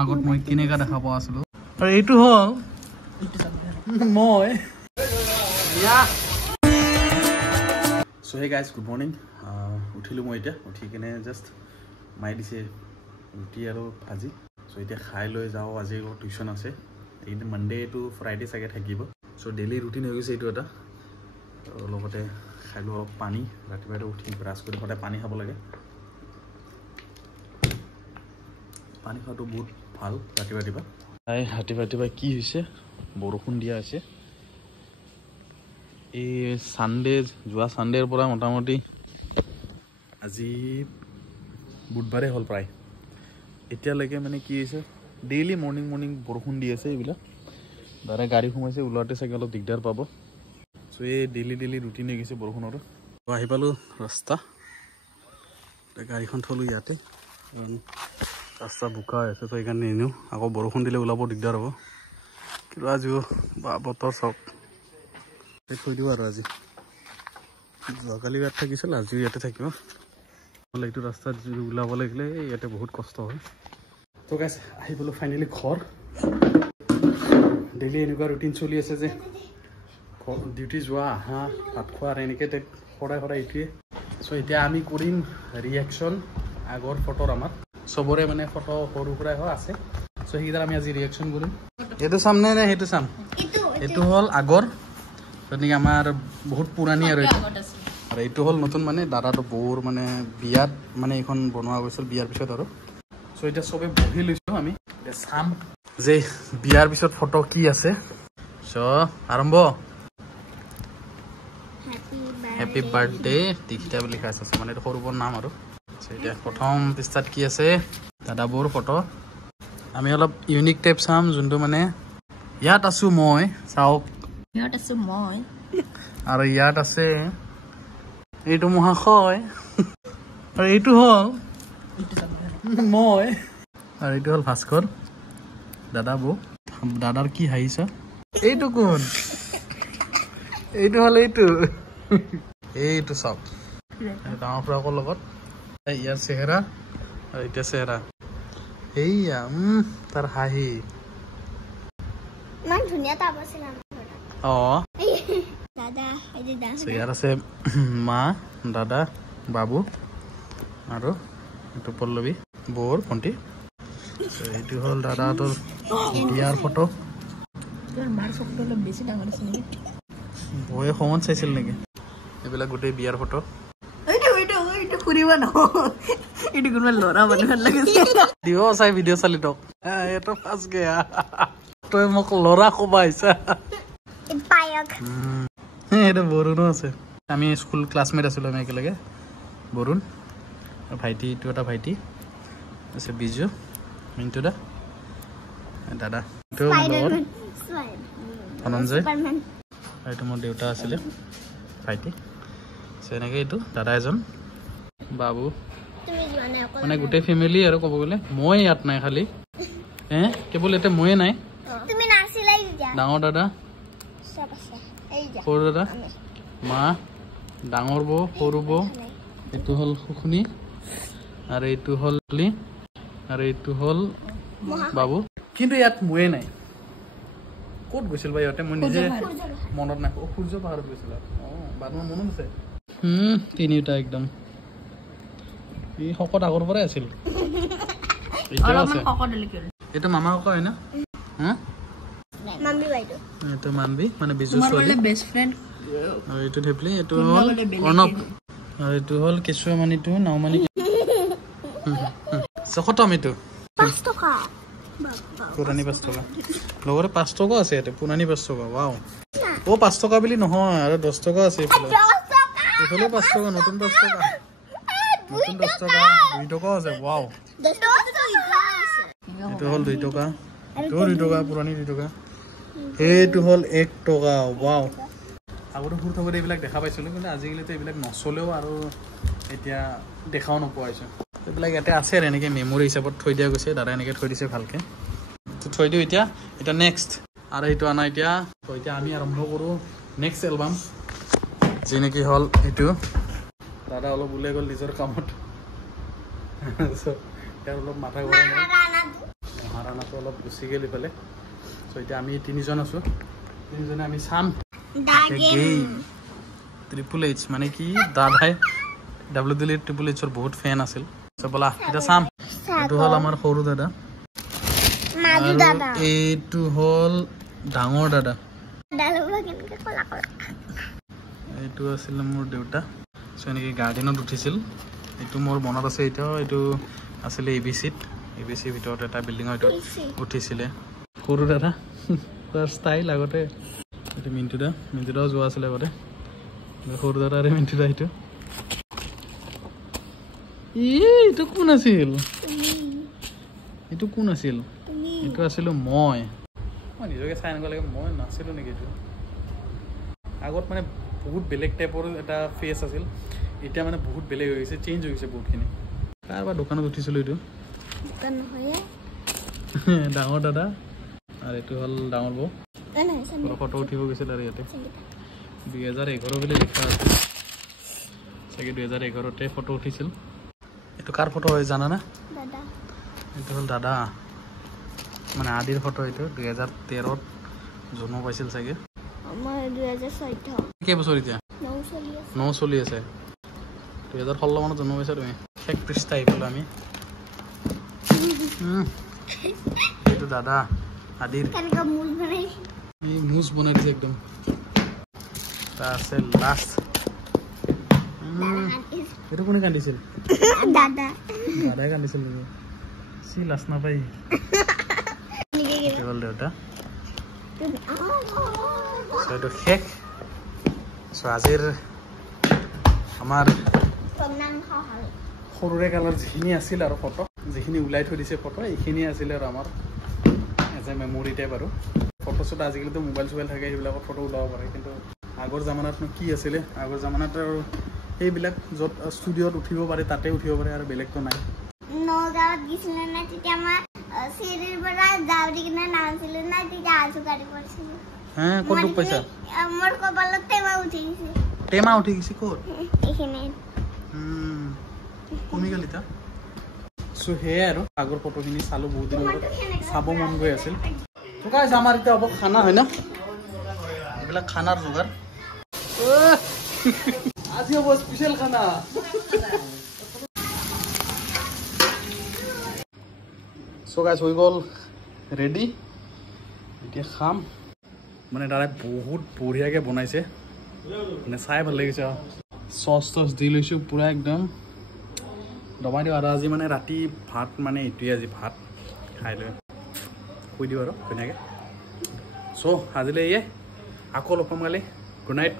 আগত মই কেনেকা দেখা পোৱা আছিলো আৰু এইটো হল মই so hey guys good morning উঠিলো মই এতিয়া উঠি কিনে জাষ্ট মাই দিছে ৰুটি আৰু ভাজি সো এতিয়া খাই লৈ যাওঁ আজি টিউশ্যন আছে এইটো মানডে টু ফ্ৰাইডে চাগে থাকিব সো ডেইলি ৰুটিন হৈ গৈছে এইটো এটা লগতে খাইলো অলপ পানী ৰাতিপুৱা উঠি ব্ৰাছ কৰি সদায় পানী খাব লাগে পানী খোৱাটো বহুত ভাল ৰাতিপুৱা ৰাতিপুৱা কি হৈছে বৰষুণ দিয়া আছে এই সানডে যোৱা সানডেৰ পৰা মোটামুটি আজি বুধবাৰে হ'ল প্ৰায় এতিয়ালৈকে মানে কি হৈছে ডেইলি মৰ্নিং বৰষুণ দি আছে এইবিলাক দাদা গাড়ী সোমাইছে ওলাওঁতে চাগে অলপ দিগদাৰ পাব সো এই ডেইলি ৰুটিন হৈ গৈছে বৰষুণৰ আহি পালোঁ ৰাস্তা গাড়ীখন থলোঁ ইয়াতে ৰাস্তা বোকা হৈ আছে তো সেইকাৰণে এনেও আকৌ বৰষুণ দিলে ওলাব দিগদাৰ হ'ব কিন্তু আজিও বা বতৰ চাওক থৈ দিব আৰু আজি যোৱাকালি ইয়াত থাকিছিল আজিও ইয়াতে থাকিব নহ'লে এইটো ৰাস্তাত যদি ওলাব লাগিলে ইয়াতে বহুত কষ্ট হয় তো গাইজ আহি পালোঁ ফাইনেলি ঘৰ ডেইলি এনেকুৱা ৰুটিন চলি আছে যে ডিউটি যোৱা আহা ভাত খোৱা আৰু এনেকৈ সদায় এইটোৱে চ' এতিয়া আমি কৰিম ৰিয়েকশ্যন আগৰ ফটোৰ আমাৰ চবৰে মানে ফটো সৰু সুৰাই আছে চ' সেইকেইটা আমি আজি ৰিয়েকশ্যন কৰিম এইটো চাম নে সেইটো চাম এইটো হ'ল আগৰ গতিকে আমাৰ বহুত পুৰণি আৰু এইটো হ'ল নতুন মানে দাদাটো বৌৰ মানে বিয়াত মানে এইখন বনোৱা গৈছিল বিয়াৰ পিছত আৰু চ' এতিয়া চবে বহি লৈছোঁ আমি চাম যে বিয়াৰ পিছত ফটো কি আছে চ' আৰম্ভ হেপী বাৰ্থডে দীক্ষিতা বুলি লিখা আছে মানে এইটো সৰু বৰ নাম আৰু এতিয়া প্ৰথম পৃষ্ঠাত কি আছে দাদাবোৰ ফটো আমি অলপ ইউনিক টাইপ চাম যোনটো মানে ইয়াত আছো মই চাওক ইয়াত আছো মই আৰু ইয়াত আছে এইটো মহাশয় আৰু এইটো হ'ল মই আৰু এইটো হ'ল ভাস্কৰ দাদা বৌ দাদাৰ কি হাঁহিছা এইটো কোন এইটো হ'ল এইটো চাওক ডাঙৰ খুৰাকৰ লগত ইয়াৰ চেহেৰা আৰু এতিয়া চেহেৰা এইয়া তাৰ হাঁহি ইমান ধুনীয়া তাপ আছিল ইয়াত আছে মা দাদা বাবু আৰু এইটো পল্লৱী বৌৰ ভণ্টি এইটো হ'ল দাদাহঁতৰ বিয়াৰ ফটো বৌয়ে সময়ত চাইছিল নেকি এইবিলাক গোটেই বিয়াৰ ফটো চাই ভিডিঅ' চালি তক এইটো ফাৰ্ষ্ট গেয়া তই মোক ল'ৰা কবা আহিছা এইটো বৰুণো আছে আমি স্কুল ক্লাছমেট আছিলোঁ আমি একেলগে বৰুণ ভাইটি এইটো এটা ভাইটি আছে বিজু মিণ্টু দা দাদা এইটো মোৰ ধনঞ্জয় এইটো মোৰ দেউতা আছিলে ভাইটি এনেকৈ এইটো দাদা এজন বাবু মানে গোটেই ফেমিলি আৰু ক'ব গ'লে মই ইয়াত নাই খালি কেৱল এতিয়া ময়ে নাই ডাঙৰ দাদা সৰু দাদা মা ডাঙৰ বৌ সৰু বৌ এইটো হ'ল শুকুনি আৰু এইটো হ'ল আৰু এইটো হ'ল বাবু কিন্তু ইয়াত ময়ে নাই ক'ত গৈছিল বা ইহঁতে মই নিজে মনত নাই সূৰ্য পাহাৰত গৈছিল বাট মোৰ মনত আছে তিনিওটা একদম এই শকত আগৰ পৰাই আছিল এতিয়াও আছে এইটো মামা ককা হয় না এইটো মানবী মানে বিজু ছোৱালী আৰু এইটো ঢেপলি এইটো হ'ল অৰ্ণৱ আৰু এইটো হ'ল কেঁচুৱা মানিটো নাওমানি খতম এইটো পুৰণি 5 টকা লগতে 5 টকা আছে ইয়াতে পুৰণি 5 টকা ৱাও 5 টকা বুলি নহয় আৰু 10 টকা আছে এইফালে 5 টকা নতুন 5 টকা 10 টকা 2 টকা আছে ৱাও এইটো হ'ল 2 টকা এইটো 2 টকা পুৰণি 2 টকা এইটো হ'ল 1 টকা ৱাও আগতে সৰু থাকোঁতে এইবিলাক দেখা পাইছিলোঁ কিন্তু আজিকালিতো এইবিলাক নচলেও আৰু এতিয়া দেখাও নোপোৱা হৈছোঁ এইবিলাক ইয়াতে আছে আৰু এনেকৈ মেমৰি হিচাপত থৈ দিয়া গৈছে দাদা এনেকৈ থৈ দিছে ভালকৈ থৈ দিওঁ এতিয়া নেক্সট আৰু এইটো আনা এতিয়া আমি আৰম্ভ কৰোঁ নেক্সট এলবাম যি নেকি হ'ল এইটো দাদা অলপ ওলাই গ'ল নিজৰ কামত ইয়াৰ অলপ মাথা গৰম খানাটো অলপ গুচি গ'ল ইফালে চ' এতিয়া আমি তিনিজন আছোঁ তিনিজনে আমি চাম ট্ৰিপল এইচ মানে কি দাদাই WWEৰ বহুত ফেন আছিল চ' ব'লা এতিয়া চাম এইটো হ'ল আমাৰ সৰু দাদা এইটো হ'ল ডাঙৰ দাদা এইটো আছিলে মোৰ দেউতা চ' এনেকৈ গাৰ্ডেনত উঠিছিল এইটো মোৰ মনত আছে এতিয়াও এইটো আছিলে ABCৰ ভিতৰত এটা বিল্ডিঙৰ ভিতৰত উঠিছিলে সৰু দাদা তাৰ ষ্টাইল আগতে এইটো মিণ্টুদাও যোৱা আছিলে আগতে সৰু দাদা আৰু মিণ্টুদা এইটো কোন আছিল এইটো আছিলোঁ মই নিজকে চাই এনেকুৱা লাগে মই নাছিলোঁ নেকি এইটো আগত মানে বহুত বেলেগ টাইপৰ এটা ফেচ আছিল এতিয়া মানে বহুত বেলেগ হৈ গৈছে চেঞ্জ হৈ গৈছে বহুতখিনি কাৰোবাৰ দোকানত উঠিছিলোঁ এইটো ডাঙৰ দাদা আৰু এইটো হ'ল ডাঙৰ বৌ ফটো উঠিব গৈছিল আৰু ইয়াতে 2011 বুলি লিখা আছে চাগে 2011তে ফটো উঠিছিল এইটো কাৰ ফটো হয় জানানে এইটো হ'ল দাদা মানে আদিৰ ফটো এইটো 2013ত জন্ম পাইছিল চাগে কেইবছৰ এতিয়া 9 চলি আছে 2016 মানত জন্ম পাইছা তুমি শেষ পৃষ্ঠা আহিবলৈ আমি এইটো দাদা আদিৰ মুজ বনাই দিছে একদম তাৰ আছে লাষ্ট এইটো কোনে কান্দিছিল দাদাই কান্দিছিল নেকি চি লাষ্ট নাপাই হ'ল দেউতা এইটো শেষ চ' আজিৰ আমাৰ সৰুৰে কালৰ যিখিনি আছিল আৰু ফটো যিখিনি ওলাই থৈ দিছে ফটো এইখিনি আছিলে আৰু আমাৰ এজ এ মেমৰি টাইপ আৰু ফটো শ্বুট আজিকালিতো মোবাইল চোবাইল থাকে সেইবিলাকত ফটো ওলাব পাৰে কিন্তু আগৰ জামানাতনো কি আছিলে আগৰ জামানাত আৰু সেইবিলাক য'ত ষ্টুডিঅ'ত উঠিব পাৰে তাতে উঠিব পাৰে আৰু বেলেগতো নাই নগাঁৱত গৈছিলে না তেতিয়া আমাৰ চিৰিৰ পৰা যাওঁতে কিনে নামছিলে না তেতিয়া আজু গাড়ী পৰিছিলে ক'ত দুখ পাইছা মোৰ কপালত টেমা উঠি গৈছে ক'ত এইখিনি কমি গ'ল এতিয়া চ' সেয়াই আৰু আগৰ ফটোখিনি চালোঁ বহুত দিনৰ আগত চাব মন গৈ আছিল আমাৰ এতিয়া হ'ব খানা হয় ন এইবিলাক খানাৰ যোগাৰ আজি হ'ব স্পেচিয়েল খানা চ' গাইজ হৈ গ'ল ৰেডি এতিয়া খাম মানে দাদাই বহুত বঢ়িয়াকৈ বনাইছে মানে চাই ভাল লাগিছে আৰু চচ দি লৈছোঁ পূৰা একদম দবাই দিওঁ আৰু আজি মানে ৰাতি ভাত মানে এইটোৱে আজি ভাত খাই লৈ শুই দিওঁ আৰু ধুনীয়াকৈ চ' আজিলৈ এয়ে আকৌ লগ পাম কালি গুড নাইট